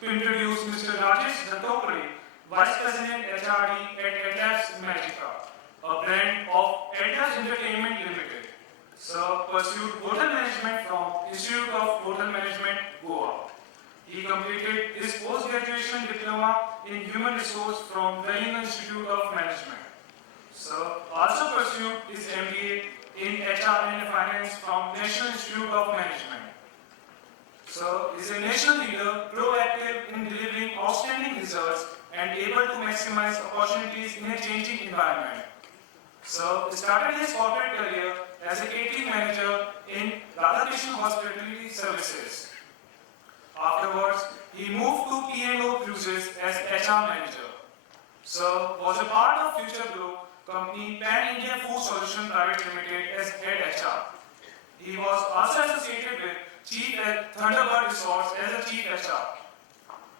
to introduce Mr. Rajesh Dhaktode, Vice President HRD at Adlabs Magica, a brand of Adlabs Entertainment Limited. Sir pursued hotel management from Institute of Hotel Management, Goa. He completed his post-graduation diploma in human resource from Welling Institute of Management. Sir also pursued his MBA in HR and Finance from National Institute of Management. Sir is a national leader, proactive in delivering outstanding results and able to maximize opportunities in a changing environment. Sir started his corporate career as a catering manager in Radhakrishna Hospitality Services. Afterwards, he moved to P&O Cruises as HR manager. Sir was a part of Future Group company Pan India Food Solution Private Limited as head HR. He was also associated with Chief at Thunderbird Resorts as a Chief HR.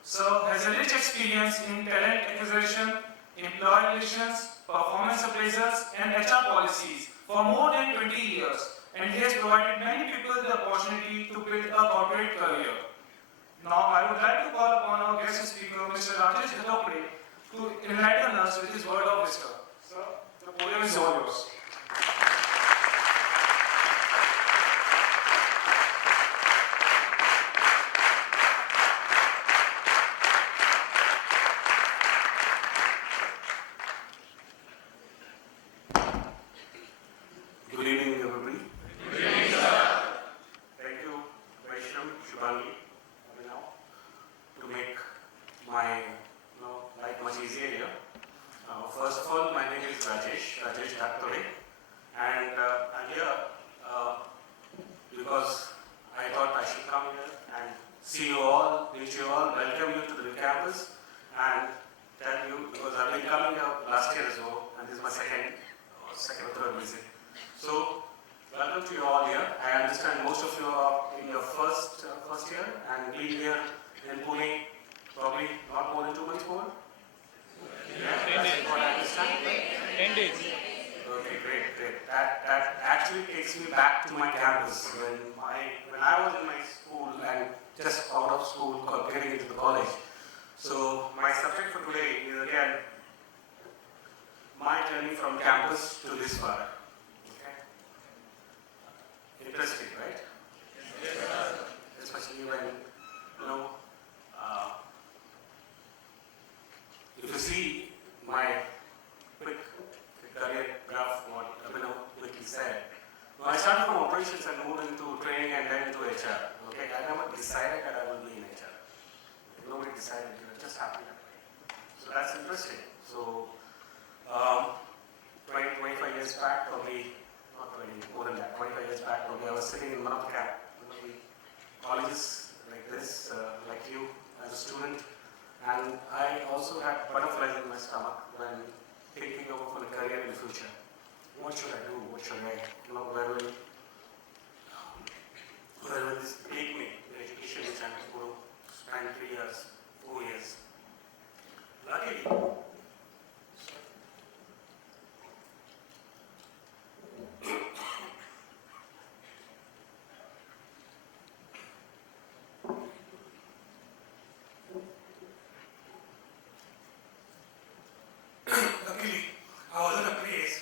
Sir has a rich experience in talent acquisition, employee relations, performance appraisals, and HR policies for more than 20 years, and he has provided many people the opportunity to build a corporate career. Now, I would like to call upon our guest speaker, Mr. Rajesh Dhaktode, to enlighten us with his word of wisdom. Sir, the podium is all yours. Good evening, everybody. Good evening, sir. Thank you, Vaishnav, Shubhangi, to make my life much easier here. First of all, my name is Rajesh Dhaktode, and I'm here because I thought I should come here and see you all, meet you all, welcome you to the campus, and tell you, because I've been coming here last year as well, and this is my second or third visit. So, welcome to you all here. I understand most of you are in your first year and being here in Pune probably not more than 2 months more. Yeah, that's what I understand. 10 days. Okay, great. That actually takes me back to my campus when I was in my school and just out of school, getting into the college. So my subject for today is again my journey from campus to this far. Okay. Interesting, right? Yes, sir. Especially when if you see my quick career graph, what Abhinav quickly said, I started from operations and moved into training and then into HR. Okay, I never decided that I would be in HR. Nobody decided, it just happened that way. So that's interesting. So 25 years back, probably not 20, more than that, 25 years back, probably I was sitting in one of the colleges like this, like you, as a student. And I also had butterflies in my stomach when thinking about a career in the future. What should I do? What should I, where will this take me? The education which I'm going to spend 3 years, 4 years. Luckily, I was in a place.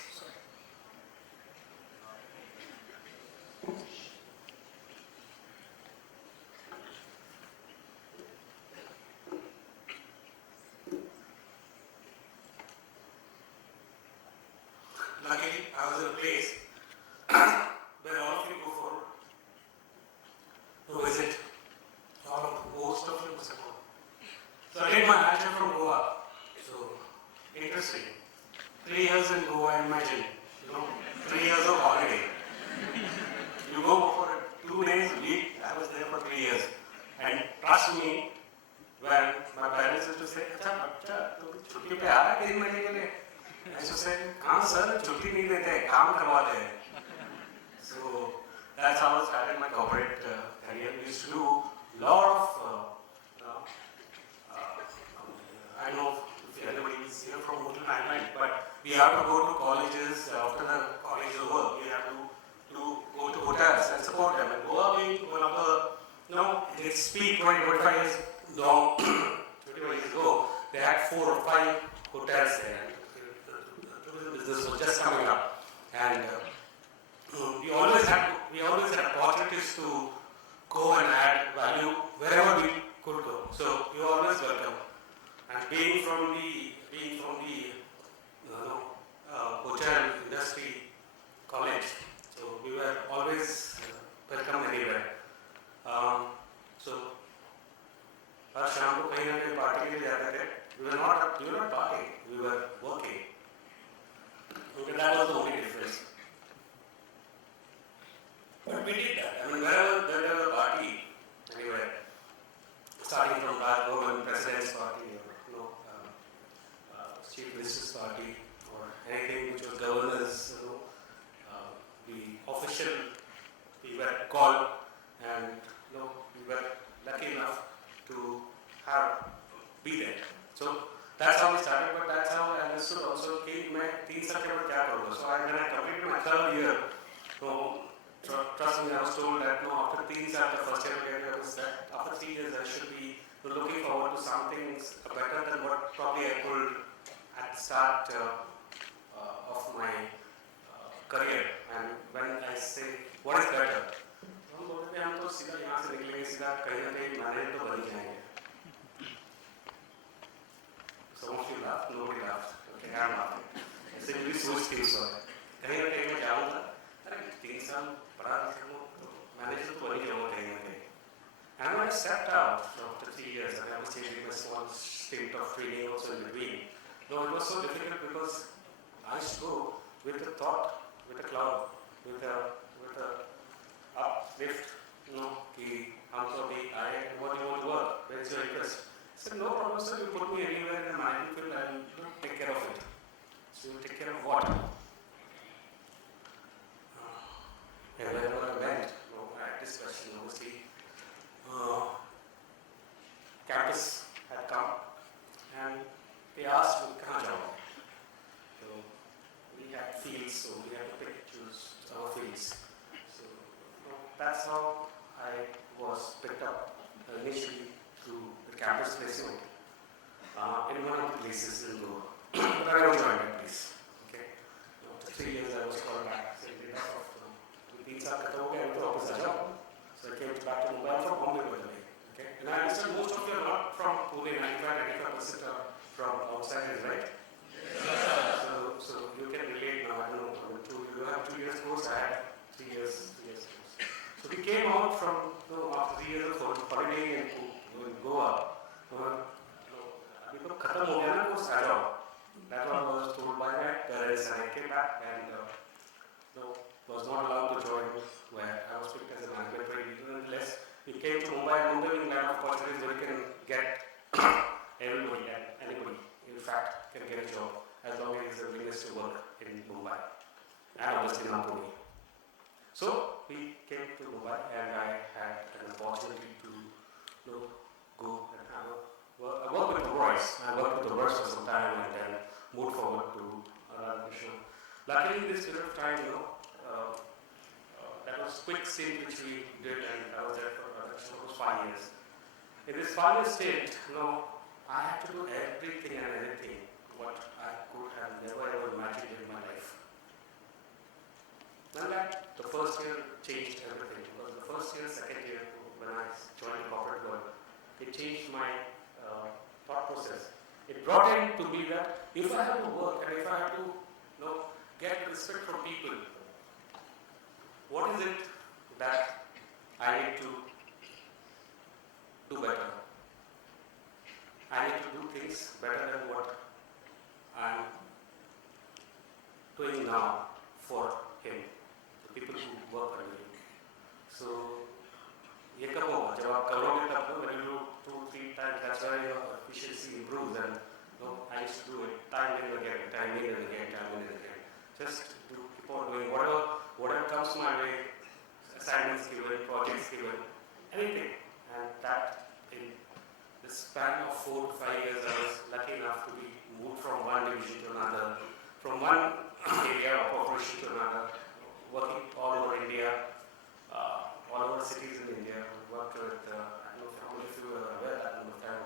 Luckily, I was in a place where all of you go for to visit. Most of you must have gone. So I did my manager from Goa. So interesting. 3 years in Goa, imagine. 3 years of holiday. You go for 2 days a week. I was there for 3 years. And trust me, when my parents used to say, "Acha, bachcha, tu छुट्टी पे आ रहा है 3 महीने के लिए?" I used to say, "हाँ sir, छुट्टी नहीं देते, काम करवाते हैं." So that's how I started my corporate career. We used to do a lot of, I don't know if anybody is here from hotel management, but we have to go to colleges. After the college is over, we have to go to hotels and support them. And Goa being one of the, its peak 20-25 years long 21 years ago, they had 4 or 5 hotels there. The tourism business was just coming up, and we always had opportunities to go and add value wherever we could go. So you are always welcome. And being from the hotel industry college, so we were always welcome anywhere. So हर शाम को कहीं ना कहीं party के लिए जाते थे. We were not partying, we were working. Okay, that was the only difference. But we did that. I mean, wherever there was a party, anywhere, starting from our government president's party, or chief minister's party, or anything which was governors, the official, we were called, and we were lucky enough to be there. So that's how we started, but that's how I understood also कि मैं 3 साल के बाद क्या करूँगा. So when I completed my 3rd year, trust me, I was told that after 3 साल the first year was that after 3 years I should be looking forward to something better than what probably I could at the start of my career. And when I say what is better, हम बोलते हैं हम तो सीधा यहाँ से निकलेंगे सीधा कहीं ना कहीं मैनेजर तो बन ही जाएंगे. Some of you laughed, nobody laughed. Okay, I'm laughing. I said, we switch things on. कहीं ना कहीं मैं जाऊँगा. अरे 3 साल पढ़ा लिखा हूँ, मैनेजर तो बन ही जाऊँगा कहीं ना कहीं. And when I stepped out after 3 years, and I was taking a small stint of training also in between. No, it was so difficult because I used to go with a thought, with a cloud, with a uplift, कि हम तो अभी आए, what do you want to work? Where is your interest? I said, no problem, sir. You put me anywhere in the management field, I will take care of it. So you take care of what? Wherever I went, I had this question, obviously. Campus had come, and they asked me, "Kahan jaओ?" So we had fields, so we had to choose our fields. So that's how I was picked up initially through the campus placement in one of the places in Goa. But I don't join that place. Okay. After 3 years, I was called back. Said, enough of 3 साल खत्म हो गया, अब तो वापस आ जाओ. So I came back to Mumbai. I'm from Bombay, by the way. Okay. And I understand most of you are not from Pune. 95% are from outside, right? Yeah. So you can relate now. I don't know. You have 2 years course. I had 3 years course. So we came out from after 3 years of holiday in Goa. अभी तो खत्म हो गया ना course आ जाओ. That one was told by my parents, and I came back and was not allowed to join where I was picked as a management trainee. Nonetheless, we came to Mumbai. Mumbai being land of opportunities where you can get everybody and anybody, in fact, can get a job as long as there is a willingness to work in Mumbai and obviously not Pune. So we came to Mumbai, and I had an opportunity to go and have I worked with the boys. I worked with the boys for some time and then moved forward to another mission. Luckily, this period of time, that was quick stint which we did, and I was there for almost 5 years. In this 5 year stint, I had to do everything and anything what I could have never ever imagined in my life. And that the first year changed everything, because the first year, second year, when I joined the corporate world, it changed my thought process. It brought in to me that if I have to work and if I have to get respect from people, what is it that I need to do better? I need to do things better than what I am doing now for him, the people who work under him. So, ये कब होगा? जब आप करोगे तब when you do 2-3 times, that's why your efficiency improves. And I used to do it time and again. Just to keep on doing whatever comes my way, assignments given, projects given, anything. And that in the span of 4 to 5 years, I was lucky enough to be moved from one division to another, from one area of operation to another, working all over India. All over cities in India. We worked with, I don't know if you were aware that number of time,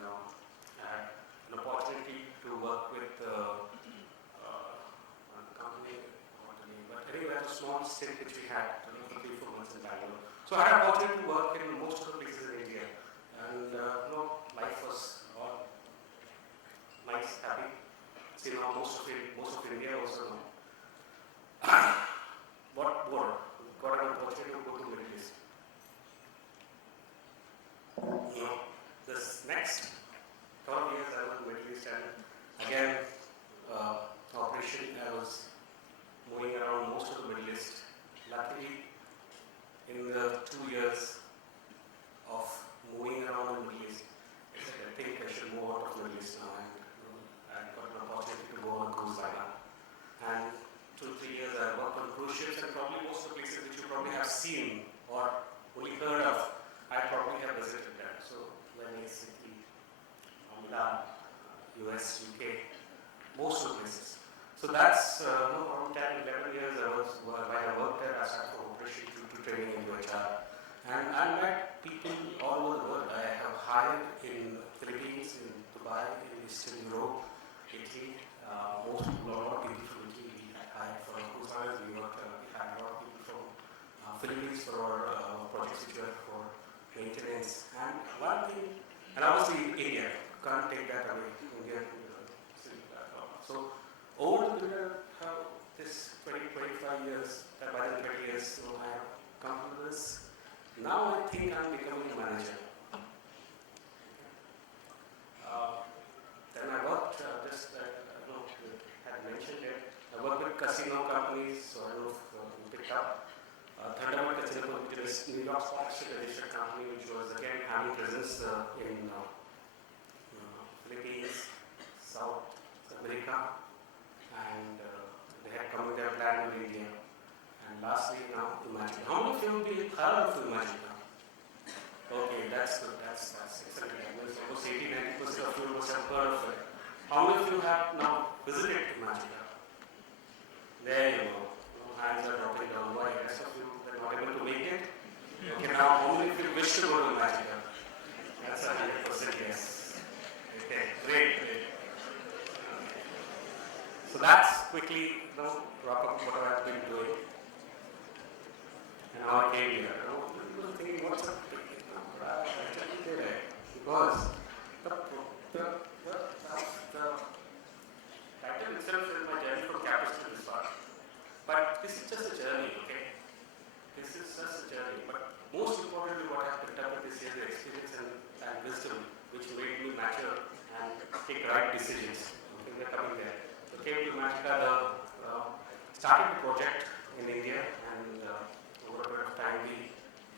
I had an opportunity to work with one company, not the name, but anyway, a small stint which we had for 3-4 months in Bangalore. So I had an opportunity to work in most of the places in India, and life was all nice, happy. See now most of India also know. What more? Got an opportunity to go to Middle East. This next 12 years I was in Middle East, and again, operation, I was moving around most of the Middle East. Luckily, in the 2 years of moving around in the Middle East, I said, I think I should move out of the Middle East now, and I got an opportunity to go on a cruise liner. And 2-3 years I worked on cruise ships, and probably most of the places which you probably have seen or only heard of, I probably have visited them. So Venice, Italy, Milan, US, UK, most of the places. So that's around 10-11 years while I worked there. I started from operation to training into HR. And I met people all over the world. I have hired in Philippines, in Dubai, in Eastern Europe, Italy. A lot of people from Italy we had hired for cruise lines. We had a lot of people from Philippines for our projects which were for maintenance. And one thing, and obviously India, can't take that away. India, so over the period of this 20-25 years, by the 20 years, so I have come to this. Now I think I'm becoming a manager. Then I worked, I don't know if you had mentioned it, I worked with casino companies, so I don't know if you picked up. Thunderbird Casino, which is New York Stock Exchange registered company, which was again having presence in Philippines, South America, and they had come with their plan in India. And lastly, now Imagica. How many of you have heard of Imagica? Okay, that's good. That's excellent. Almost 80-90% of you must have heard of it. How many of you have now visited Imagica? There you go. Hands are dropping down. Why? The rest of you are not able to make it? Okay, now how many of you wish to go to Imagica? That's a 100% yes. Okay, great. So that's quickly wrap up what I've been doing. And how I came here. People are thinking, what's up? Because the title itself is my journey from campus to this part. But this is just a journey, okay? This is just a journey. But most importantly, what I have picked up with this is the experience and wisdom which made me mature and take right decisions. Okay, we're coming there. So came to Imagica, started the project in India, and over a period of time we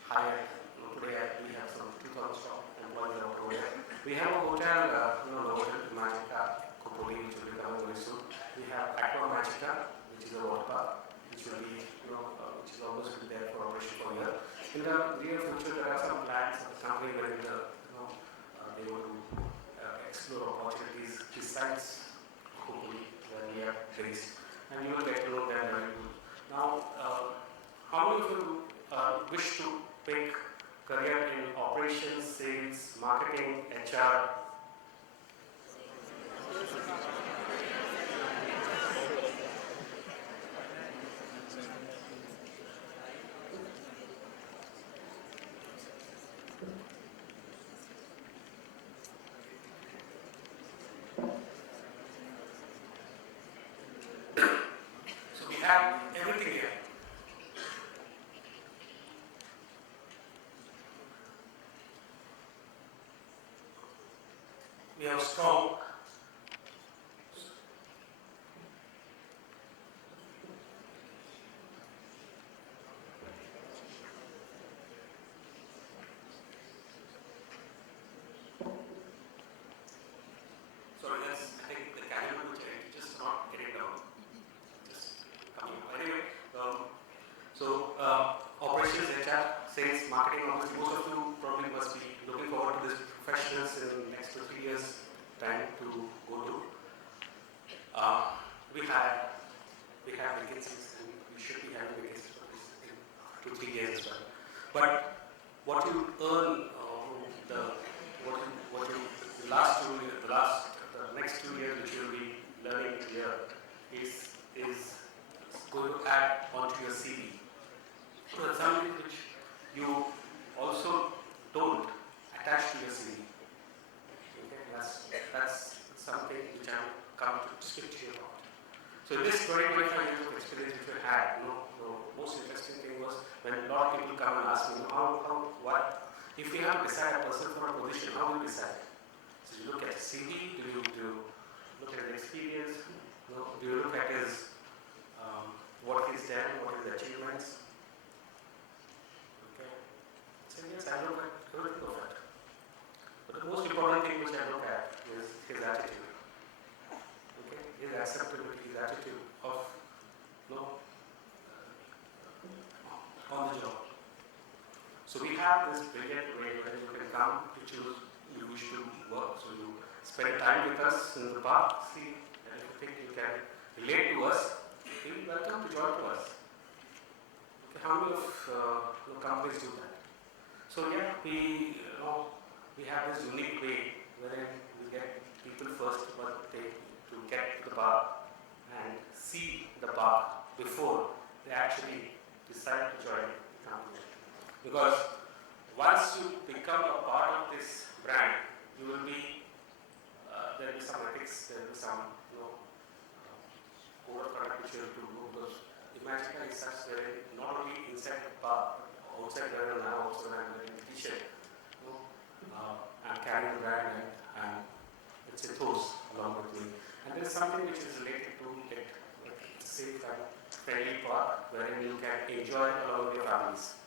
hired. Today we have some 2,000 strong employees around the world. We have a hotel, the hotel Imagica, Kupoli, which will be coming very soon. We have Aqua Magica, which is a water park, which will be, which is almost be there for operation for a year. In the near future, there are some plans of the company where they want to explore opportunities besides Kupoli, where we are based, and you will get to know them very good. Now, how many of you wish to pick career in operations, sales, marketing, HR? So we have everything here. We have strong sorry, yes, I think the calendar will change, just not getting down. Just coming up. Anyway, operations, HR, sales, marketing, obviously most of you probably must be looking forward to this professionals in the next 2-3 years time to go to. We have vacancies, and we should be having vacancies for this in 2-3 years as well. But what you earn, what you the next 2 years which you'll be learning here is going to add onto your CV. So that's something which you also don't attach to your CV. Okay, that's something which I'm come to speak to you about. So this 25 years of experience which you had, the most interesting thing was when a lot of people come and ask me, what, if we have to decide a person for a position, how do you decide? So you look at CV, do you look at his experience, do you look at his, what he's done, what his achievements? Okay. So yes, I look at everything of it. But the most important thing which I look at is his attitude. Okay, his acceptability, his attitude of on the job. So we have this brilliant way where you can come to choose you wish to work. So you spend time with us in the park, see, and if you think you can relate to us, you're welcome to join to us. Okay, how many of companies do that? So yeah, we have this unique way wherein we get people first, but they to get to the park and see the park before they actually decide to join the company. Because once you become a part of this brand, you will be, there will be some ethics, there will be some, code of conduct which you have to do. Because Imagica is such where not only inside the park, but outside there and now also when I'm wearing the t-shirt, I'm carrying the brand and it's a toast along with me. And there is something which is related to it, like a safe and friendly park wherein you can enjoy along with your families.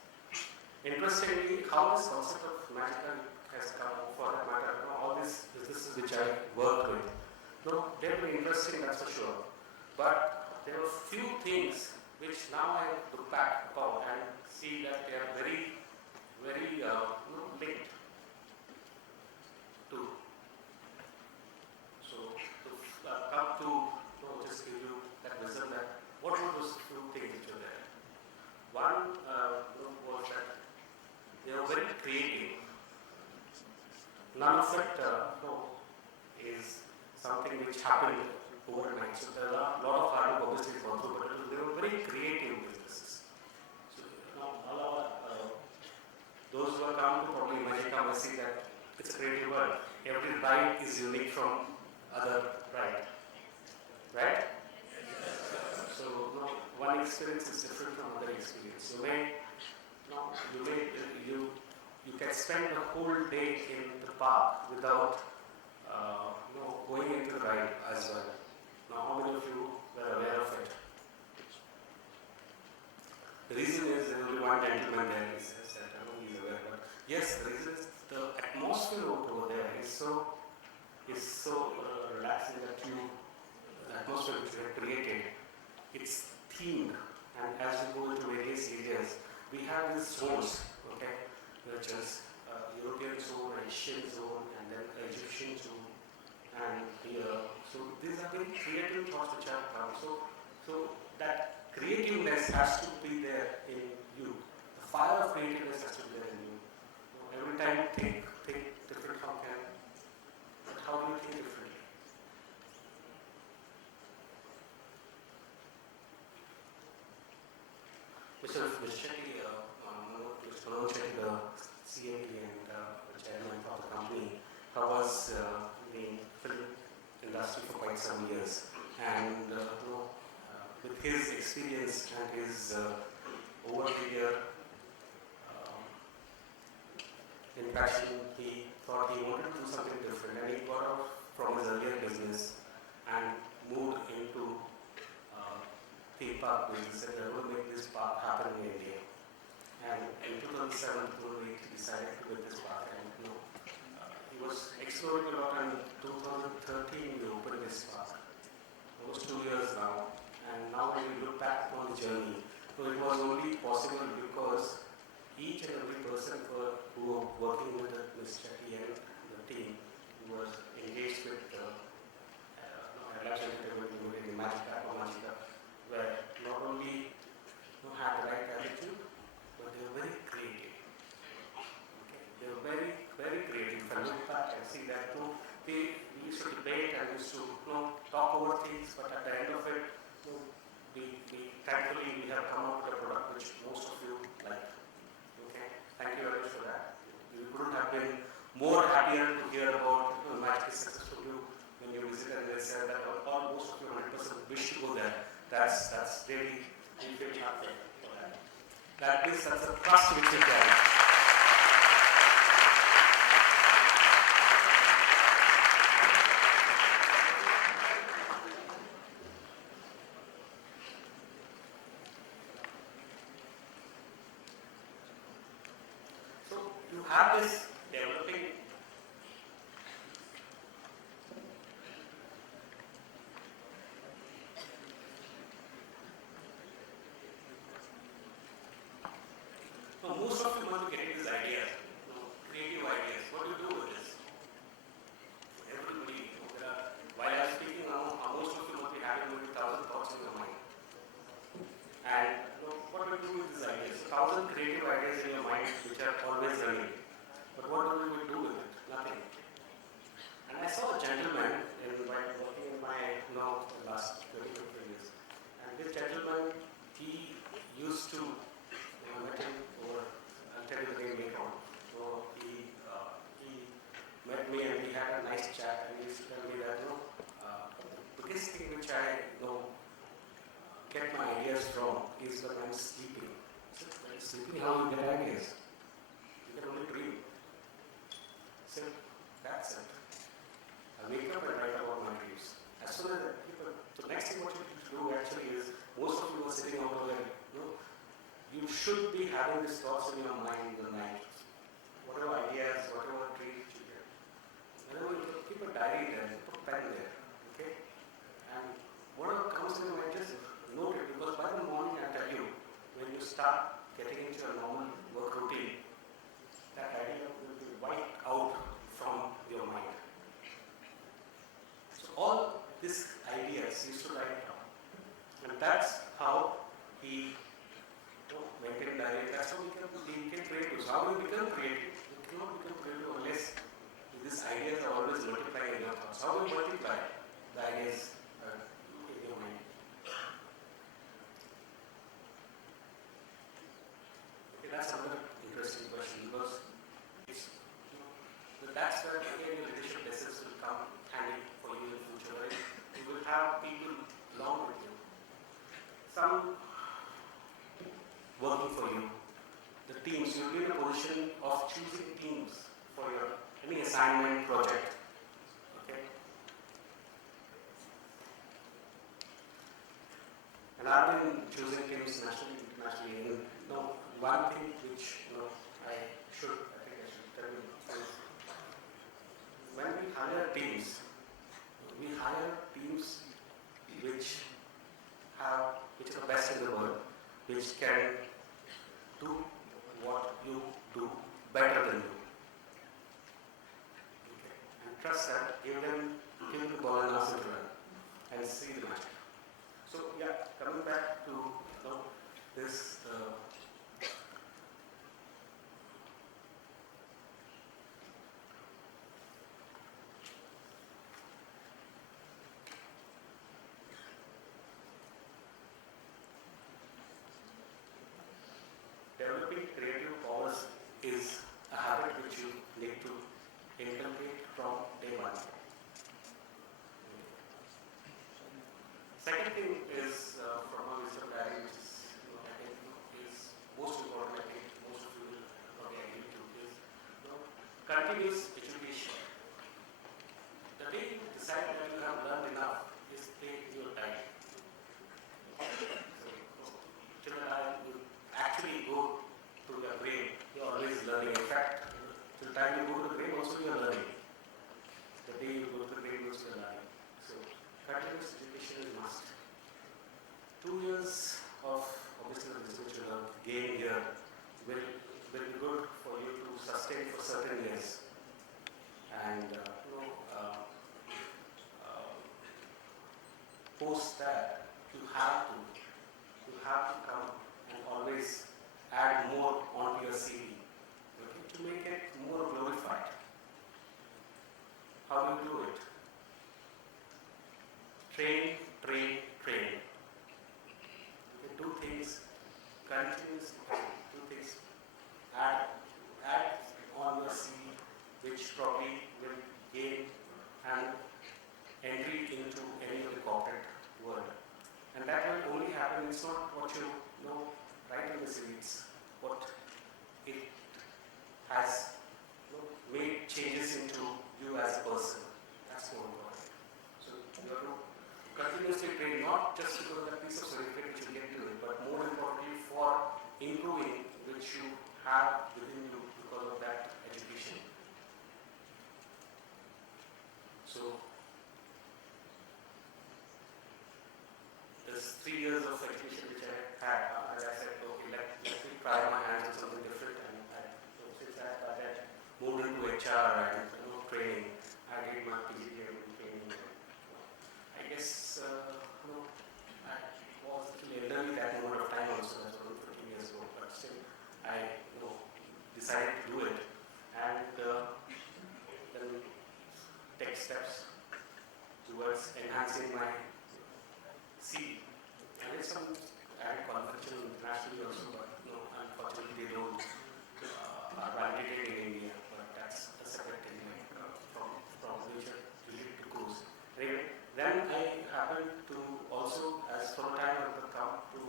Interestingly, how this concept of Magical has come for that matter, all these businesses which I work with, they're very interesting, that's for sure. But there are few things which now I look back about and see that they are very, very linked to. So to come to just give you that wisdom that what were those few things which were there? One was that they were very creative. None of it is something which happened overnight. So there are a lot of hard work obviously gone through, but they were very creative businesses. So those who have come to probably Imagica will see that it's a creative world. Every ride is unique from other ride. Right? So one experience is different from other experience. You can spend the whole day in the park without going into the ride as well. Now, how many of you were aware of it? The reason is there is only one gentleman there. He says that I don't know he's aware, but yes, the reason is the atmosphere over there is so relaxing that the atmosphere which we have created, it's themed, and as you go into various areas, we have these zones, okay, which is European zone, Asian zone, and then Egyptian zone, and here. So these are very creative thoughts which have come. So that creativeness has to be there in you. The fire of creativeness has to be there in you. Every time you think different, how do you think differently? Mr. Shetty, Mr. Shetty, the CMD and the chairman of the company, was in the film industry for quite some years. And with his experience and his over the year passion, he thought he wanted to do something different, and he got out from his earlier business and moved into theme park business, and they will make this park happen in India. And in 2007, 2008, he decided to build this park, and he was exploring a lot. And 2013, we opened this park. Almost 2 years now, and now when we look back on the journey, so it was only possible because each and every person who were working with Mr. Chetty and the team who was engaged with Adlabs in Magica, where not only had the right attitude, but they were very creative. Okay? They were very, very creative. If I look back and see that used to debate and used to talk over things, but at the end of it, thankfully we have come out with a product which most of you like. Okay, thank you very much for that. We couldn't have been more happier to hear about Magic is successful when you visit and they said that most of you 100% wish to go there. That's really, we feel happy for that. That means that's a trust which you carry. So you have this developing most of you want to get these ideas, creative ideas. What do you do with this? Everybody, while I am speaking now, most of you must be having maybe 1,000 thoughts in your mind. And what do you do with these ideas? 1,000 creative ideas in your mind which are always running. But what do we do with it? Nothing. And I saw a gentleman while working in my last 30 years. And this gentleman, he used to met him over, I'll tell you the name later on. So he met me and we had a nice chat and he used to tell me that the biggest thing which I get my ideas from is when I'm sleeping. So when I'm sleeping, how you get ideas? You can only dream. So that's it. I wake up and write about my dreams. As soon as the next thing what you need to do actually is, most of you are sitting over there, you should be having these thoughts in your mind in the night. Whatever ideas, whatever dreams you get. You keep a diary there, put a pen there, okay? And whatever comes in your mind, just note it, because by the morning I tell you, when you start getting into a normal work routine, that idea will be wiped out from your mind. So all these ideas used to write down. And that's how he maintain diary. That's how we can creative. So how do we become creative? We cannot become creative unless these ideas are always multiplying in your thoughts. How do we multiply the ideas in your mind? Okay, that's another interesting question because that's where again your leadership lessons will come handy for you in the future. Right? You will have people along with you. Some working for you. The teams, you'll be in a position of choosing teams for your any assignment project. Okay? And I've been choosing teams nationally, internationally. One thing which I think I should tell you is when we hire teams which are the best in the world, which can do what you do better than you. Okay. And trust that, give them the ball and ask them to run and see the magic. So yeah, coming back to this developing creative powers is a habit which you need to inculcate from day one. Second thing is from a Mr.Rajesh, which is I think is most important. I think most of you will probably agree to is continuous education. The day you decide that you have learned enough is take your time. Till the time you actually go to your grave, you are always learning. In fact, till the time you go to the grave, also you are learning. The day you go to the grave, also you are learning. So, continuous education is must. 2 years of obviously the business you have gained here will be good for you to sustain for certain years. And post that, you have to come and always add more onto your CV, okay, to make it more glorified. How do you do it? train, train, train. Okay, do things continuously, do things, add on your CV, which probably will gain an entry into any of the corporate world. And that will only happen, it's not what you know right in the CV, it's what it has made changes into you as a person. That's more important. So you have to continuously train, not just because of that piece of certificate which you get to it, but more importantly for improving which you have within you because of that education. So there's 3 years of education which I had. As I said, okay, let me try my hands on something different. And since I moved into HR and training, I did my PGDM training. I guess I was actually elderly that moment of time also. That's only 15 years ago, but still I decided to do it and then take steps towards enhancing my CV. And it's some added confidential internationally also, but unfortunately they don't are validated in India. But that's a separate thing from which are related to cruise. Anyway, then I happened to also, as for a time, I have come to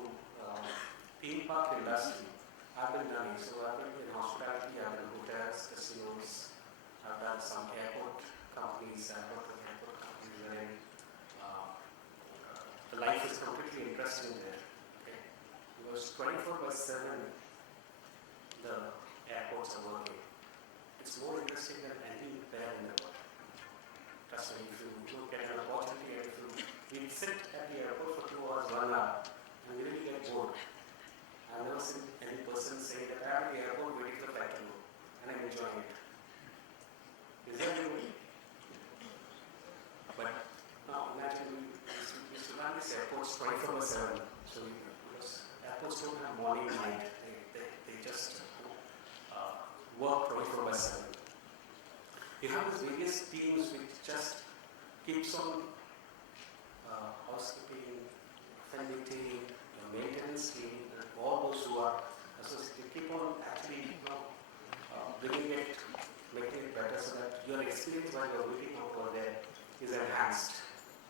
theme park industry. I've been running, so I've been in hospitality, I've been in hotels, casinos, I've done some airport companies, airport companies wherein the life is completely interesting there. Okay? Because 24/7 the airports are working. It's more interesting than anywhere in the world. Trust me, if you get an opportunity, if you sit at the airport for 2 hours, 1 hour, and you really get bored. I've never seen any person say that I'm at the airport waiting for the flight to go, and I'm enjoying it. Is that true? But now, imagine we used to run these airports 24/7. So, because airports don't have morning and night, they just work 24/7. You have these various teams which just keeps on housekeeping, offending team, maintenance team, and all those who are associated keep on actually bringing it, making it better so that your experience while you're waiting out over there is enhanced.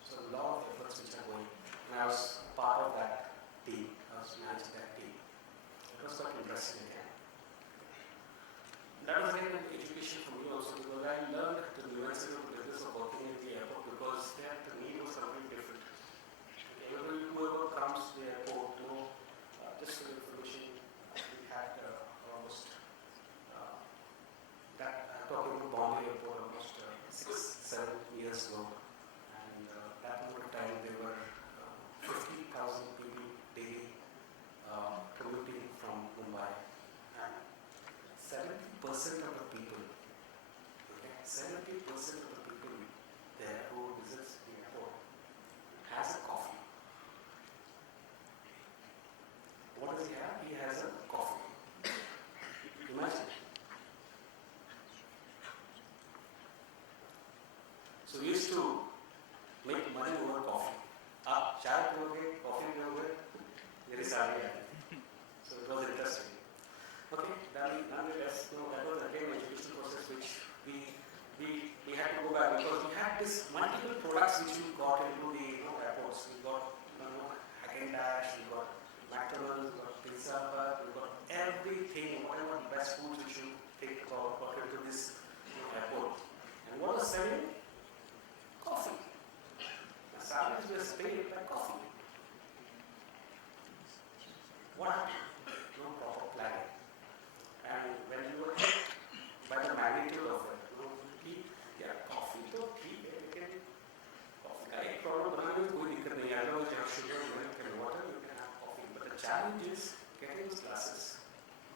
So a lot of efforts which are going. And I was part of that team. I was managing that team. It was quite interesting again. That was again an education for me also because I learned the nuances of business of working in the airport because there the need was something different. Okay, whoever comes to the airport, just for information, we had almost that I'm talking about Bombay Airport almost 6-7 years ago, and that moment of time there were 50,000 people daily commuting from Mumbai, and 70% of the people, okay, 70% of the people there who visits the airport has a coffee. What does he have? He has a coffee. Imagine. So we used to make money over coffee. Chai piyoge, coffee piyoge, there is salary. So it was interesting. Okay, nonetheless, that was again an educational process which we had to go back because we had this multiple products which we got into the airports. We got Hack-and-Dash, we got McDonald's, we got Pizza Hut, we got everything, whatever the best foods which you think about got into this airport. And what was selling? Coffee. The salaries were paid by coffee. What happened? No proper planning. And when you were hit by the magnitude of it, coffee तो ठीक है लेकिन coffee का एक problem बनाने में कोई दिक्कत नहीं है. As long as you have sugar, milk and water, you can have coffee. But the challenge is getting those glasses.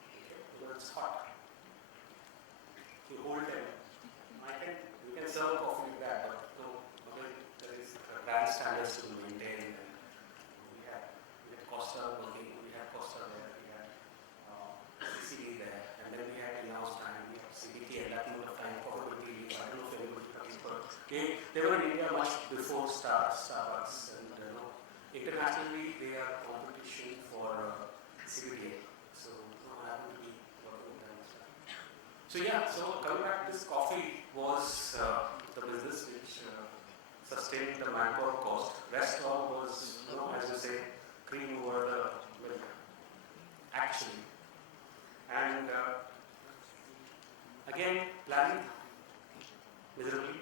Okay, because it's hot. You hold them. We can serve coffee with that, but there is brand standards to maintain. And we had Costa working, we had Costa there, we had CCD there, and then we had in-house time, we had CBT at that moment of time, probability, I don't know if anybody talking about. Okay, They were in India much before Starbucks, and internationally they are competition for CBDA. So I happen to be working with them as well. So yeah, so coming back, this coffee was the business which sustained the manpower cost. Rest all was, as you say, cream over the milk, actually. And again, planning miserably.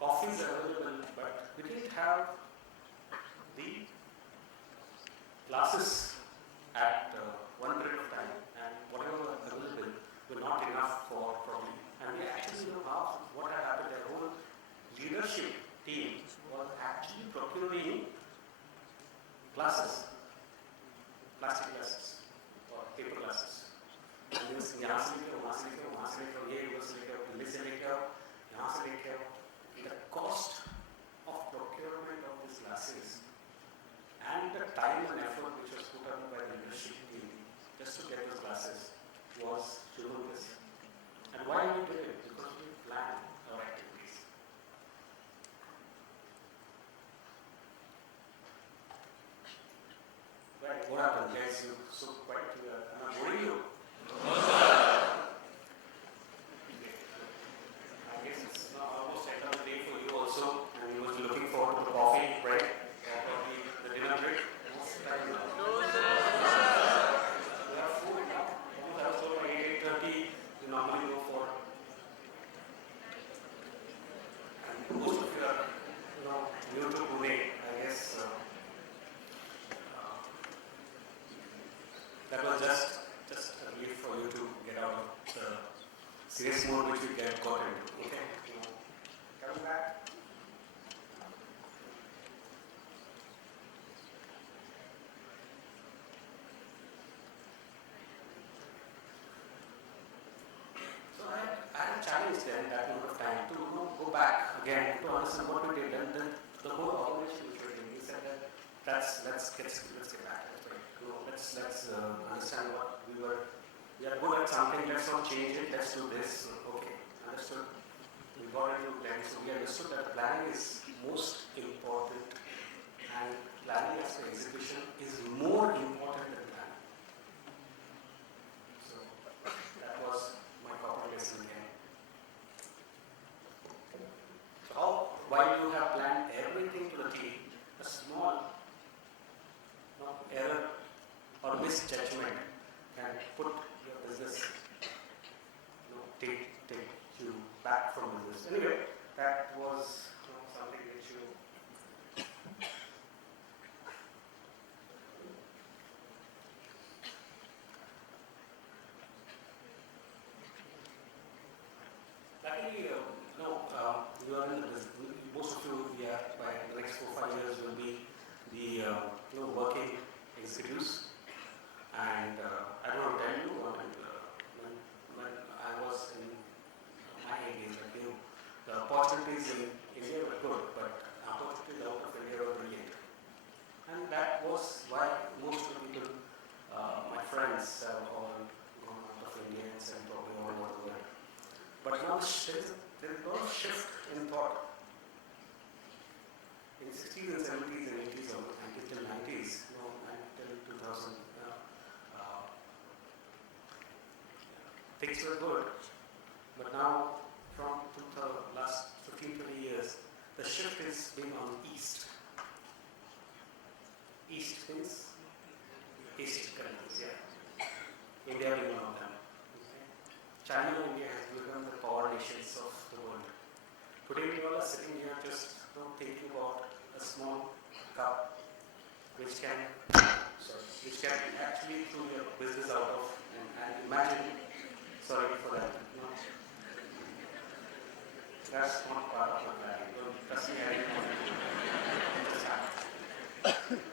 Coffees are available, but we didn't have the classes at one period of time, and whatever were available were not enough for probably. And we actually know how what had happened. Their whole leadership team was actually procuring glasses, plastic glasses or paper glasses. And this यहाँ से लेकर वहाँ से लेकर वहाँ से लेकर ये उधर से लेकर दिल्ली से लेकर यहाँ से लेकर the cost of procurement of these glasses and the time and effort which was put up by the leadership team just to get those glasses was humongous. And why we did it? Because we planned our activities. Right, what happened? Guys, you so quite clear. Am I boring you? I guess it's now almost end of the day for you also, and you must be looking forward to the coffee break or probably the dinner break. What's the time now? We have food now. Almost I was told by 8:30 you normally go for. And most of you are, new to Pune, I guess. That was just a relief for you to get out of the serious mode which we got into. Okay? Coming back. So I had a challenge then that moment of time to go back again to understand what we did, and then the whole organization which we did. We said that let's get back. Let's understand what we are good at something, let's not change it, let's do this. Okay, understood. We got into planning, so we understood that planning is most important, and planning as for execution is more important than planning. So that was my corporate lesson again. So while you have planned everything to the T, a small error or misjudgment can put your business, take you back from business. Anyway, that was something which you. Luckily, you are in the business. Most of you, by the next 4-5 years, will be the working executives. And I don't want to tell you, when I was in my age, the opportunities in India were good, but opportunities out of India were brilliant. And that was why most of the people, my friends, have all gone out of India and probably all over the world. But now there is a lot of shift in thought. In 60s and 70s and 80s until 90s, until 2000. Things were good, but now from the last 15-20 years, the shift has been on east. East means East countries, India being one of them. Okay. China and India has become the power nations of the world. Today we all are sitting here just thinking about a small cup which can actually do your business out of, and imagine. Sorry for that. That's not part of my planning. Trust me, I didn't want to do it. It just happened.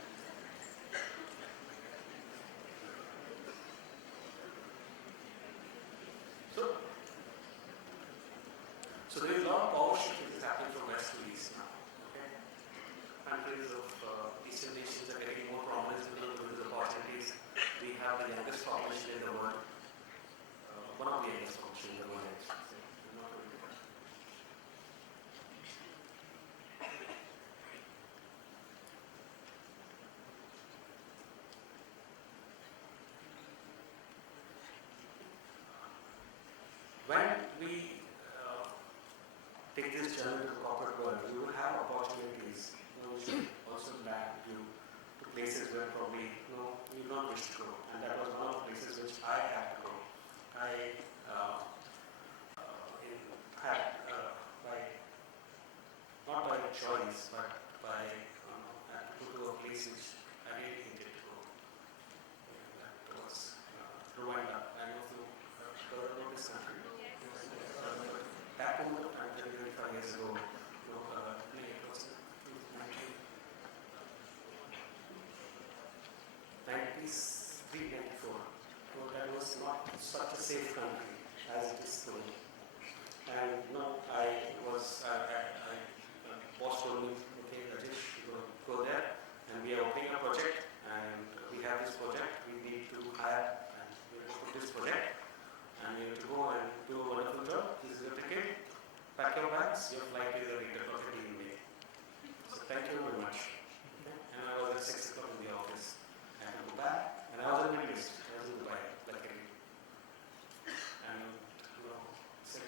So there is a lot of power shift that is happening from west to east now. Okay? Countries of Eastern nations are getting more prominence because of these opportunities. We have the youngest population in the world. One of the youngest population in the world, take this journey to the corporate world, you will have opportunities. You should also back you to places where probably you not wish to go. And that was one of the places which I had to go. I had by not by choice, but by had to go to a place which I really needed to go. That was Rwanda. I know if you heard about this country. That moment of time, 25 years ago, it was 93, 94. So that was not such a safe country as it is today. And boss told me, okay, Rajesh, go there, and we are opening a project, and we have this project, we need to hire, and we will put this project, and you have to go and do a wonderful job. This is your ticket, pack your bags, your flight is a already in May. So thank you very much. Okay. And I was at 6 o'clock in the office. I had to go back, and I was in the Middle East. I was in Dubai, luckily. And so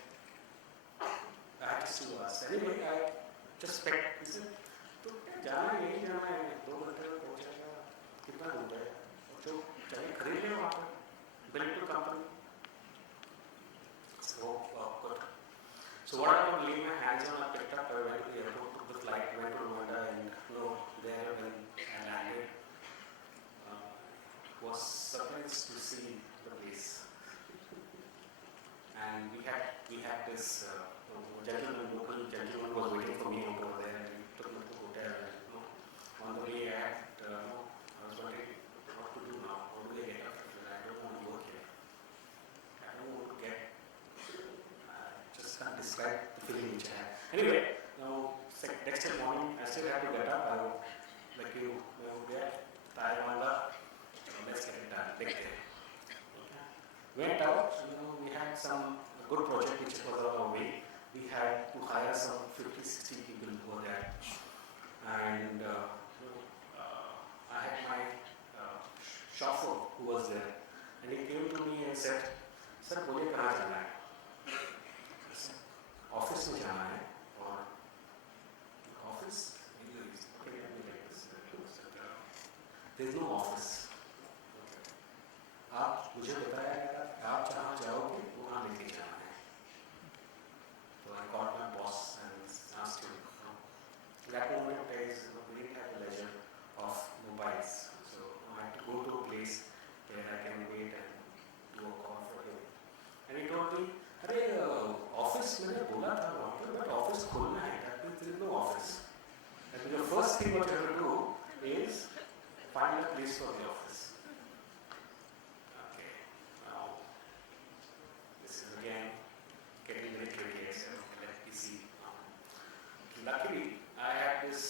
I had to sue us. Anyway, I just picked. He said, "तो जाना है यही जाना है 2 घंटे में पहुंचेगा कितना दूर है और जो चाहिए खरीद ले वहाँ पर bill to company." So good. So what I could lay my hands on, I picked up. I went to the airport, took the flight, went to Rwanda, and there when I landed, was surprised to see the place. And we had this local gentleman was waiting for me over there, and he took me to the hotel. And, on the way, I was wondering what to do now. How do I get out of here? I don't want to work here. I don't want to get. Just can't describe the feeling which I had. Anyway, next morning, I still had to get up. I would, like you get tired, let's get it done. Big day. Went out, we had some good project which was on our way. We had to hire some 50, 60 people over there. And I had my chauffeur who was there. And he came to me and said, "Sir, मुझे कहाँ जाना है?" Office में जाना है और office there is no office आप मुझे बताया आप जहाँ जाओगे वहाँ लेके जाना है तो I called my boss and asked him that moment is we didn't have the leisure of mobiles so I had to go to a place where I can wait and do a call for him and he told me अरे office मैंने बोला था वहाँ पर but office खोलना है that means there is no office and the first thing what you have to do is find a place for the office okay now this is again getting very curious let me see luckily I had this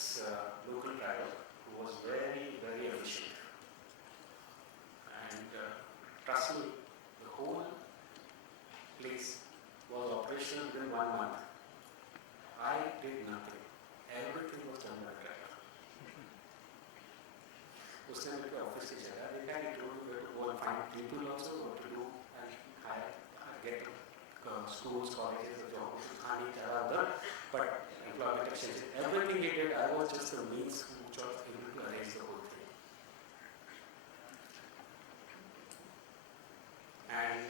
local driver who was very very efficient and trust me the whole place was operational within 1 month. I did nothing. Everything was done by driver. उसने मेरे को office की जगह देखा कि to वो find people also what to do and higher get schools colleges job खानी ज़्यादा उधर but employment exchange everything he did I was just the means which was able to arrange the whole thing and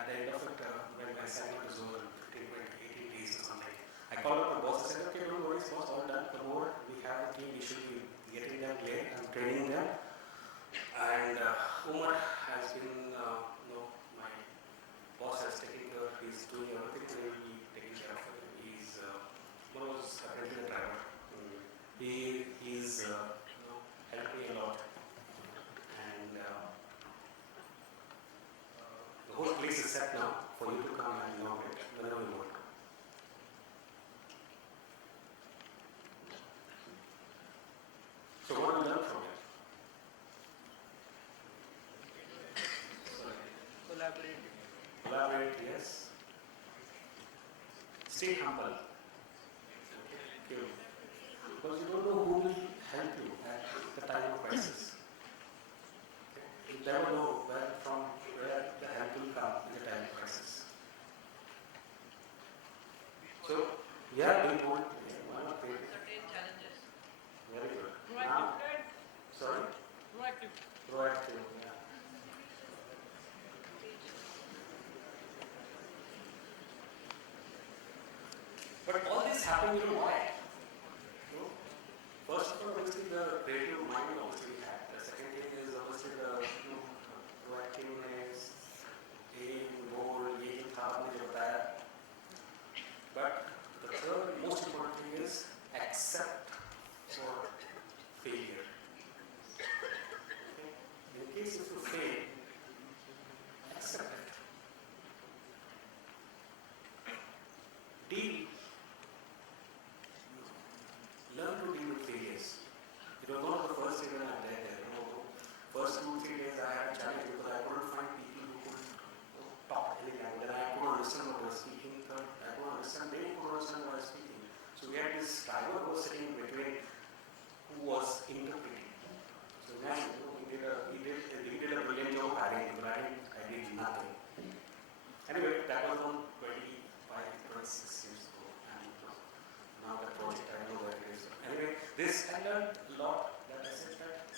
at the end of it, when my assignment was over, it went 18 days or something. I called up my boss and said, okay, don't worry, boss, all done. Come over. We have a team. We should be getting them clear and training them. And Umar has been, my boss has taken care of. He's doing everything. He will be taking care of it. He's, Umar was apparently a driver. He's helped me a lot. And the whole place is set now for you to come and inaugurate whenever you want. So what do we learn from it? Collaborate, yes. Stay humble. Okay. Because you don't know who will help you at the time of crisis. You never know where the help will come in the time of crisis. So this happened, you know why? You know, first of all, obviously the creative mind obviously we had. The second thing is obviously the proactiveness, aim, goal, ये जो था आपने जो बताया. But the third most important thing is accept for failure. Okay? In case if you fail, accept it. Deal. Learn to deal with failures. It was one of the first things when I did there. First 2-3 days I had a challenge because I couldn't find people who could talk any language. And I couldn't understand what I was speaking. Third, I couldn't understand. They couldn't understand what I was speaking. So we had this driver who was sitting in between who was interpreting. So imagine, he did a brilliant job hiring, but I did nothing. Anyway, that was on 26 years ago. And now the project, I know where it is. Anyway, this I learned a lot that I said that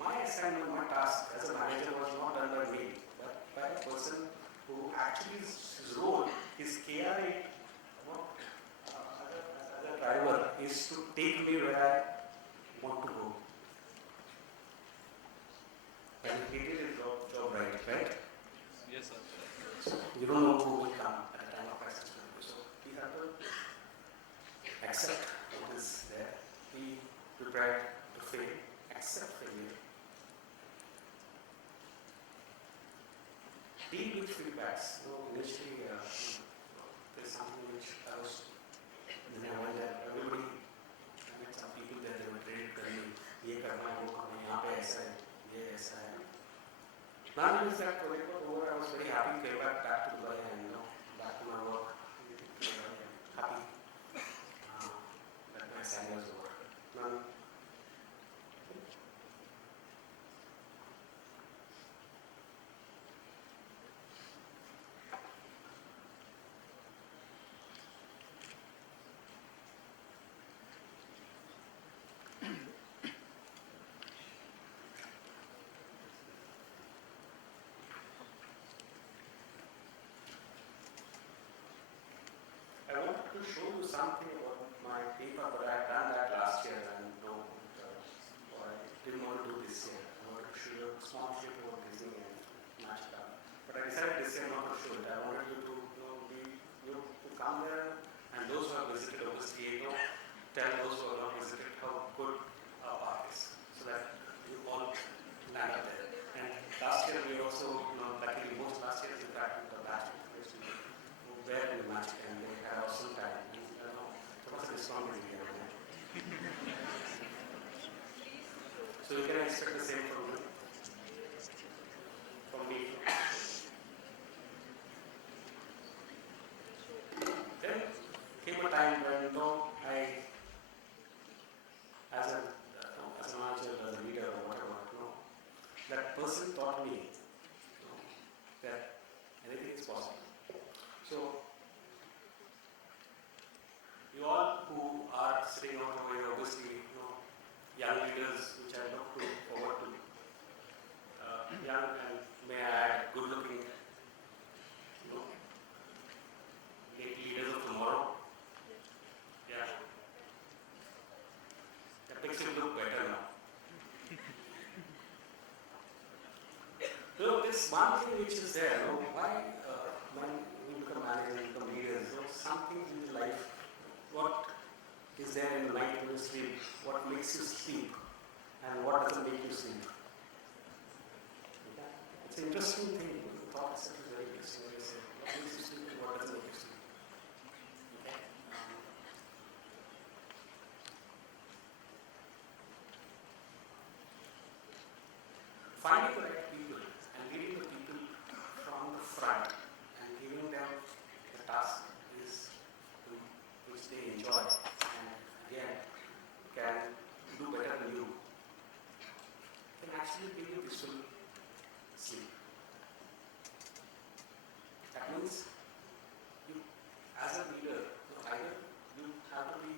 my assignment, my task as a manager was not done by me, but by a person who actually his role, his KRA, as a driver, is to take me where I want to go. And he did his job right? Yes, sir. So you don't know who will come at a time of crisis. So we have to accept what is there. Be prepared to fail. Accept failure. Deal with feedbacks. Initially, there's something which I was, when I went there, everybody, I met some people there, they were trained to tell me, ये करना है, वो करना है, यहाँ पे ऐसा है, ये ऐसा है. None of that project was over. I was very happy. Came back to Dubai and back to my work. Happy that my assignment was over. None. I wanted to show you something about my paper, but I had done that last year and I didn't want to do this year. I wanted to show you a small clip about Disney and match it up. But I decided this year not to show it. I wanted you to to come there and those who have visited obviously tell those who have not visited how good our park is, so that you all land up there. And last year we also, luckily most last year in fact the last year where in the magic and they had awesome time. So what's the discount will be here? So you can expect the same from me. Then came a time when I, as a manager, as a leader or whatever, that person taught me that anything is possible. So, you all who are sitting out over here, obviously, young leaders, which I look forward to, young and may I add, good-looking, leaders of tomorrow. Yeah. That makes you look better now. This one thing which is there, why when we become managers, become leaders, some things in life, what is there in the night when you sleep, what makes you sleep, and what doesn't make you sleep. It's an interesting thing. The thought itself is very interesting. What makes you sleep and what doesn't make you sleep. Okay? Finding the right people and leading the people from the front and giving them the task is which they enjoy and again can do better than you, can actually give you peaceful sleep. That means you, as a leader, either you have to be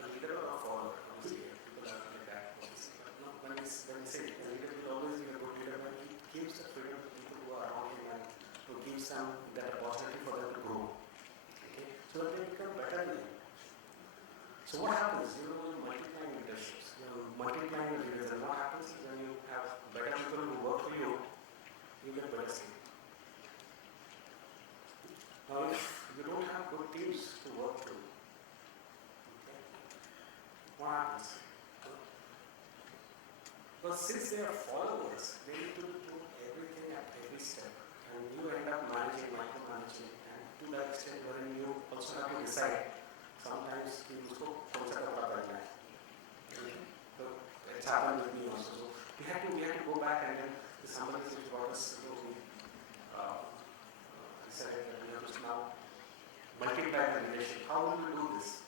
a leader or a follower. Obviously, people are like that. Obviously. But when we say a leader will always be a good leader when he gives the freedom to people who are around him and who gives them that opportunity for them to grow. Okay? So So what happens? You know, multiplying leaderships, multiplying the leaders, and what happens is when you have better people who work for you, you get better sleep. Now, if you don't have good teams to work to, okay, what happens? Well, since they are followers, they need to do everything at every step, and you end up managing, micromanaging, and to that extent, wherein you also have to decide. Sometimes you उसको कौन सा कपड़ा पहनना है. So it's happened with me also. So we had to go back, and then somebody said about us, we decided that we have to now multiply the relation. How will we do this?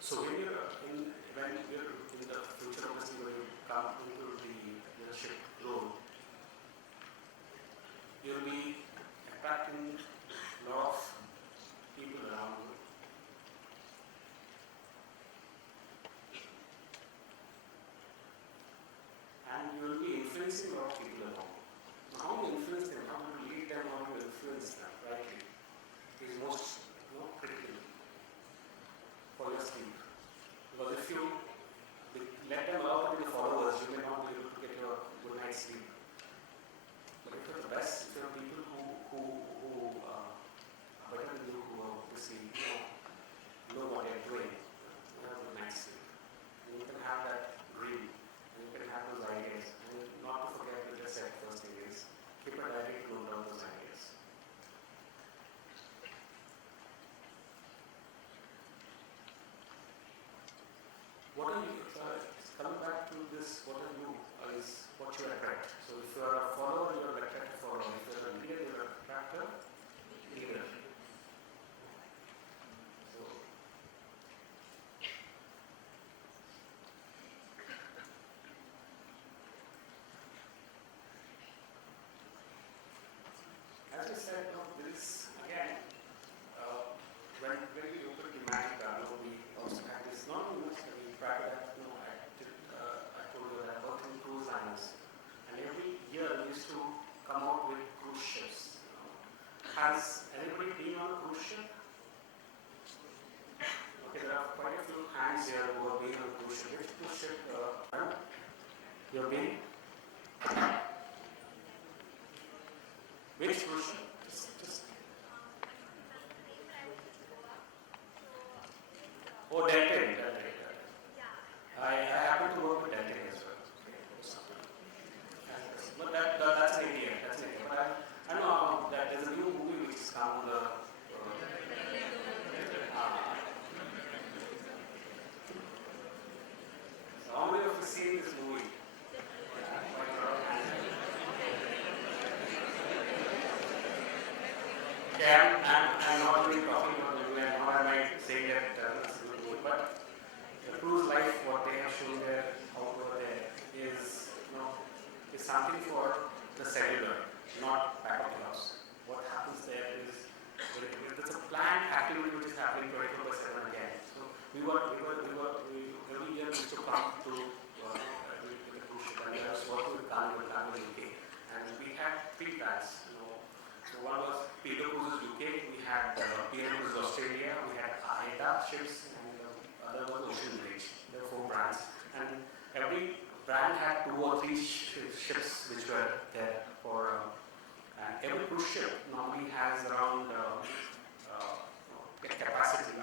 So when you're in the future, obviously, when you come into the leadership role, you'll be attracting a lot of people around you. And you will be influencing a lot of people around you. Now, how you influence them, how you lead them, how you influence them rightly is most critical for your sleep. Because if you let them out to be the followers, you may not be able to get your good night's sleep. But if you're the best, if you're people who are better than you, who are obviously know what they're doing, you have a good night's sleep. And you can have that dream, and you can have those ideas. And not to forget what I said first thing is, keep a diary to note down those ideas. What are you, coming back to this, what are you, is what you attract. So if you are a follower, you are attracted to follower. If you are a leader, you are attracted leader. So, as I said, there is, again, when we opened the Magic Garden, we also had this, not only much that we track that, I told you that I worked in cruise liners. And every year we used to come out with cruise ships. Has anybody been on a cruise ship? Okay, there are quite a few hands here who have been on a cruise ship. Which cruise ship? You have been? Which cruise ship? Just. Oh, Delta. I happen to work with Delta as well. But that's an idea. That's an idea. But I know that there's a new movie which is come on the. So how many of you seen this movie? Okay, I'm not really talking about the movie. Nor am I saying that it's a good movie, but the cruise life, what they have shown there, over there, is something for the cellular, not backup clubs. What happens there is there's a planned activity which is happening 24/7 again. So we every year we used to come to the cruise ship, and we was working with Carnival UK, and we had 3 plans. So one was Peter Cruises UK, we had Peter Cruises Australia, we had AIDA ships, and the other was Ocean Bridge. There were 4 brands, and every brand had 2 or 3 ships which were there for. And every cruise ship normally has around capacity.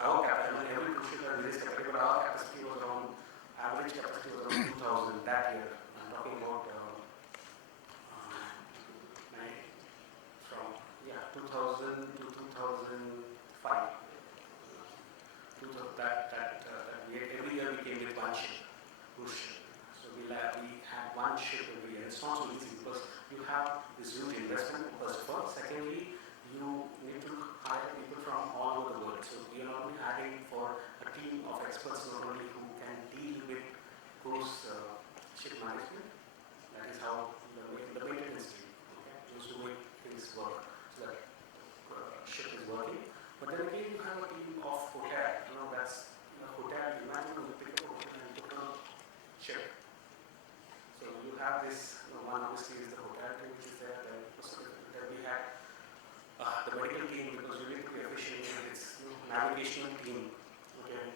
Every cruise ship has this capacity, but our capacity was around, average capacity was around 2,000 that year. I'm talking about from 2000 to 2005. Every year we came with 1 ship, cruise ship. So we had 1 ship every year. It's not so easy because you have this huge investment, first of all. Secondly, you need to hire people from all over the world. So you're not only hiring for a team of experts not only who can deal with cruise ship management. That is how the maintenance team, those who make things work. So that ship is working. But then again, you have a team of hotel. That's hotel. Imagine you pick up a hotel and put on a ship. So you have this, one obviously is the hotel team which is there, then navigational team, okay,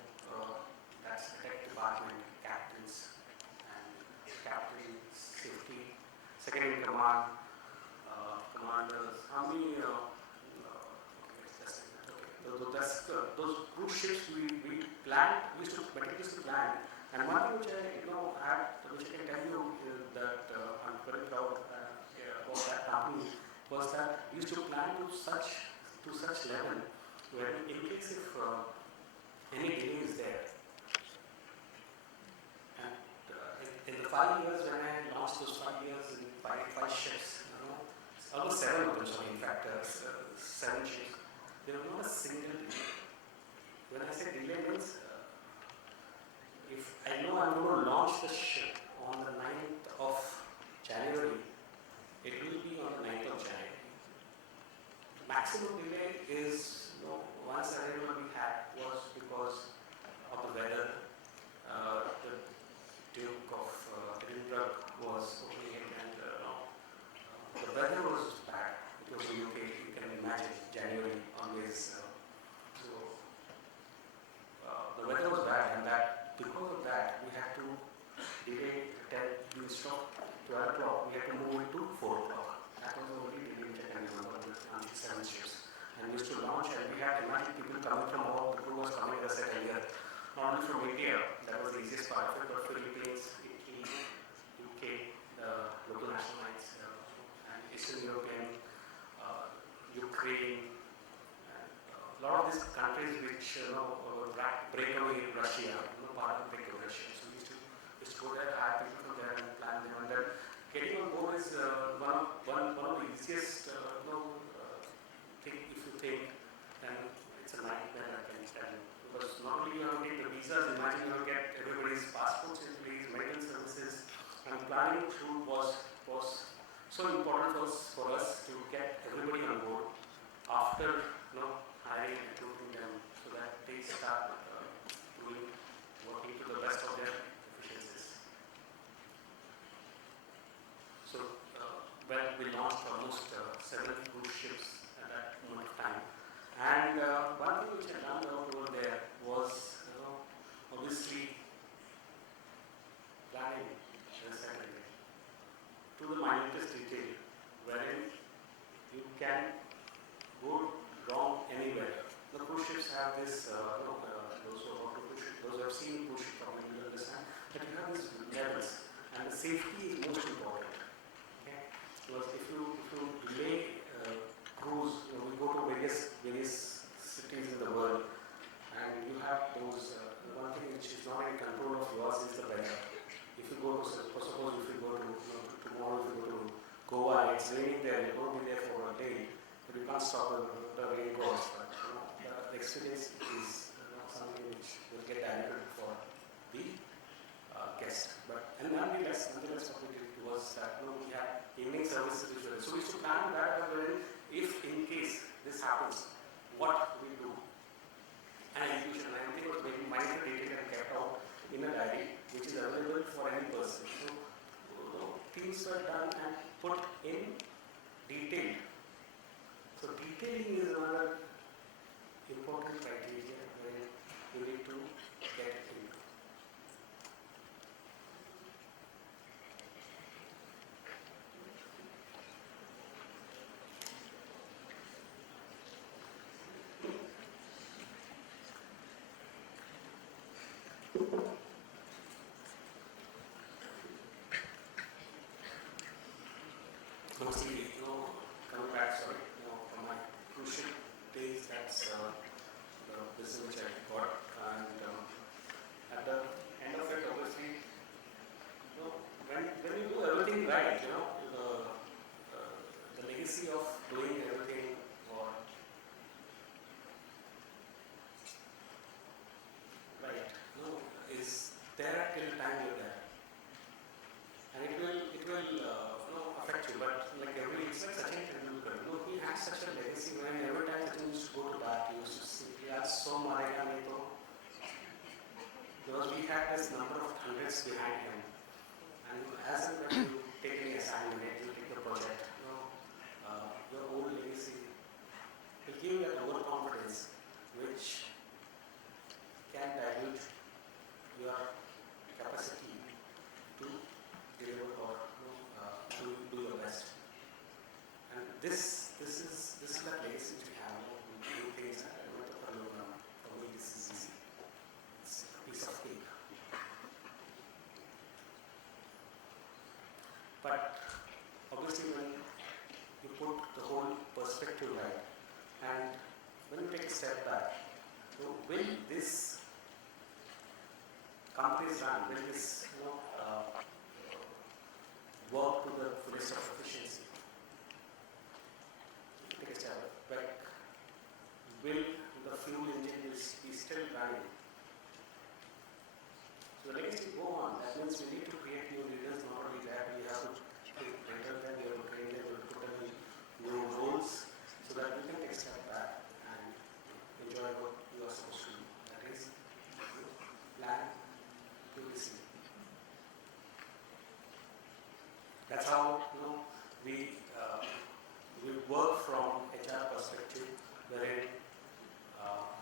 that's the tech department, captains and captain safety, second in command, commanders. How many? Okay, that's okay. Those cruise ships we planned. We used to meticulously plan. And one thing which I which I can tell you that I'm very proud about that company was that we used to plan to such level where in case if any delay is there, and in the 5 years when I launched those 5 years in five ships, almost 7 of them, sorry, in fact, 7 ships, there was not a single delay. When I say delay means, if I know I'm going to launch the ship on the 9th of January, it will be on the 9th of January. Maximum delay is, one scenario we had was because of the weather. The Duke of Edinburgh was opening it, and the weather was bad. It was in UK, you can imagine, January always. The weather was bad, and that because of that, we had to delay 10, we stopped 12 o'clock, we had to move it to 4 o'clock. That was the only delay which I can remember on the 7 ships. And we used to launch, and we had imagine people coming from all, the crew was coming, as I said earlier, not only from India, that was the easiest part of it, but Philippines, Italy, UK, the local nationalites, and Eastern European, Ukraine, and a lot of these countries which break away in Russia, part of the break of Russia. So we used to go there, hire people from there and plan them. And then getting on board is one of the easiest thing if you think, then it's a nightmare, I can tell you. Because not only you have to take the visas, imagine you have to get everybody's passports in place, medical services, and planning through was so important for us to get everybody on board after hiring and recruiting them so that they start working to the best of their efficiencies. So when we launched almost 7 cruise ships at that moment of time, and one thing which I learned over there was obviously planning, as I said earlier, to the minutest detail, wherein you can go wrong anywhere. The cruise ships have this, those who have seen cruise ship probably will understand that you have these levels, and the safety is most important. Okay? Because if you delay cruise, we go to various cities in the world, and you have those. One thing which is not in control of yours is the weather. If you go to, suppose if you go to tomorrow, if you go to Goa, it's raining there, you won't be there for a day, but you can't stop the rain goes. But the experience is something which will get diluted for the guest. But and nonetheless, what we did was that we had evening services which were. So we used to plan that if in case this happens, what we do. And execution, I think it was maybe minor detail and kept out in a diary which is available for any person. So things were done and put in detail. So detailing is another important criteria where you need to get it into. Mostly, coming back, from my cruise ship days, that's the business which I got, and at the end of it, obviously, when you do everything right, the legacy of doing everything right, is there till the time you're there, and it will affect you. But like it's like Sachin Tendulkar. He has such a legacy. When every time Sachin used to go to bat, he used to simply ask, "So marega nahi to." Because we had this number of hundreds behind him, and as and when you take any assignment, you take a project, your old legacy will give you that overconfidence, which this is the place which we have. We do things. For me, this is easy. It's a piece of cake. But obviously, when you put the whole perspective right, and when you take a step back, so will this companies run, will this work to the fullest of efficiency? Take a step back. Will the fuel engine be still running? So the legacy go on. That means we need to create new leaders. Not only that, we have to mentor them, we have to train them, we have to put them in new roles, so that we can take a step back and enjoy what you are supposed to do. That is, plan to listen. That's how we work from HR perspective, wherein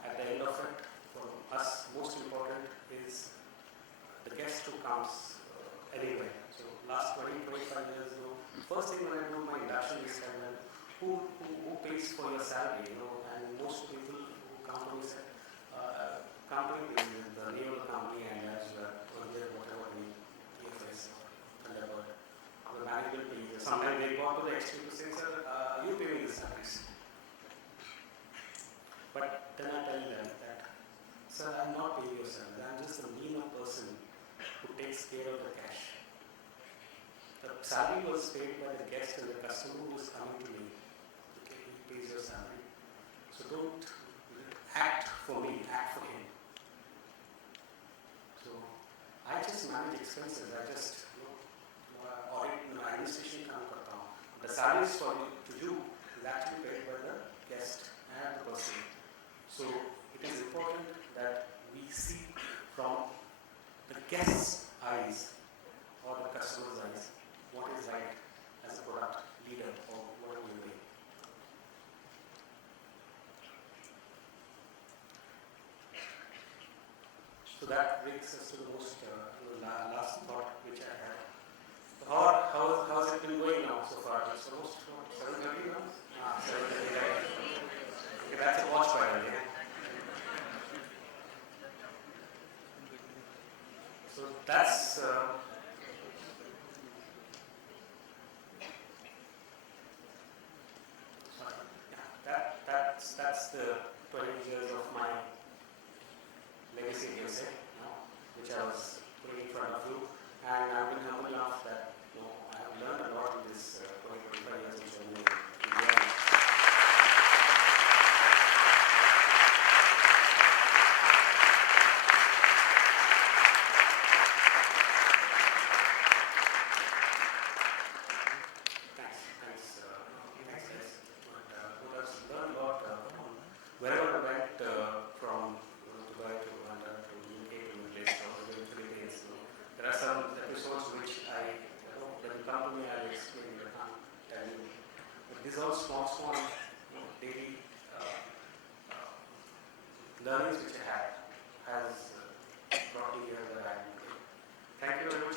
at the end of it, for us, most important is the guest who comes anywhere. So last 20-25 years, first thing when I do my induction is tell them who pays for your salary, and most people who come to me say, company is the name of the company and as well, whatever we PFS or Thunderbird, the management pays. Sometimes they go to the extreme to say, sir, you pay me the salaries. But then I tell them that, sir, I'm not paying your salary. I'm just a meaner person who takes care of the cash. The salary was paid by the guest and the customer who is coming to me. Okay, he pays your salary. So don't act for me, act for him. So I just manage expenses. I just audit administration काम करता हूँ. The salaries for you is actually paid by the guest and the person. So it is important that we see from the guest's eyes or the customer's eyes what is right as a product leader or what are you doing. So that brings us to the most last thought which I have. How has it been going now so far? It's almost 7:30 now? 7:30, right? Okay, that's a watch by the way. So that's that's the 20 years of my legacy, you can say, which I was putting in front of you, and I've been humble enough that I have learned a lot in this 25 years which I've been in. Wherever I went from Dubai to Rwanda to UK to Middle East or even Philippines, there are some episodes which when you come to me, I'll explain, I can't tell you. But these are all small daily learnings which I had has brought me here where I am today. Thank you very much.